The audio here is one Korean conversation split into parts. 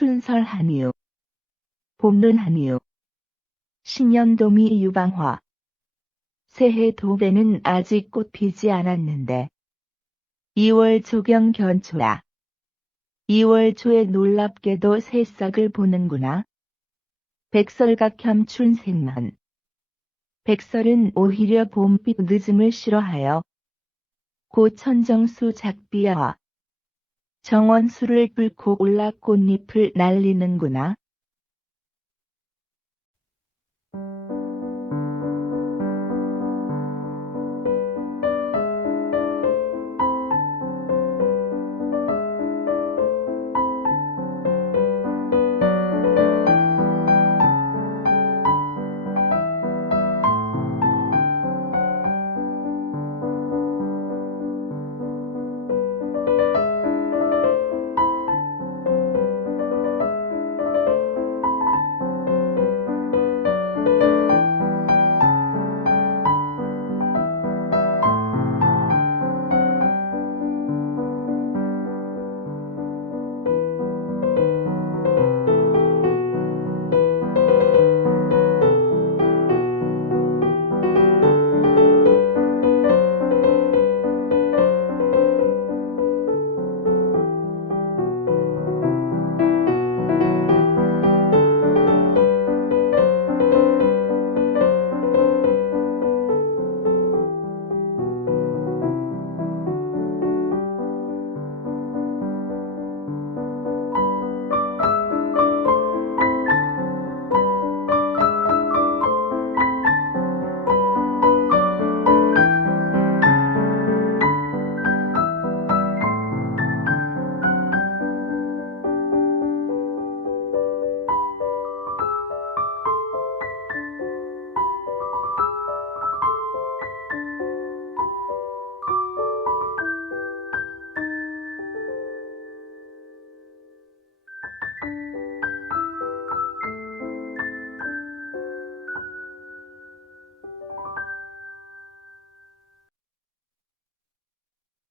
춘설한 이유. 봄눈한 이유. 신년도미 유방화. 새해 도배는 아직 꽃 피지 않았는데 2월 조경 견초야. 2월 초에 놀랍게도 새싹을 보는구나. 백설각형 춘생만. 백설은 오히려 봄빛 늦음을 싫어하여 고천정수 작비와 정원수를 뚫고 올라 꽃잎을 날리는구나.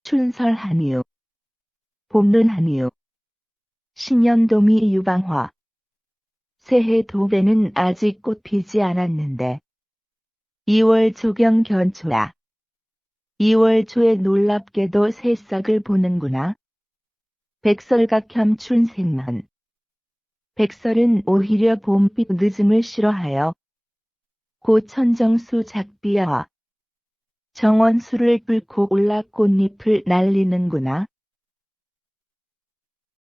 춘설한 이유. 봄눈한 이유. 신년도미 유방화. 새해 도배는 아직 꽃 피지 않았는데 2월 조경 견초야. 2월 초에 놀랍게도 새싹을 보는구나. 백설각형 춘생만. 백설은 오히려 봄빛 늦음을 싫어하여 고천정수 작비와 정원수를 뚫고 올라 꽃잎을 날리는구나.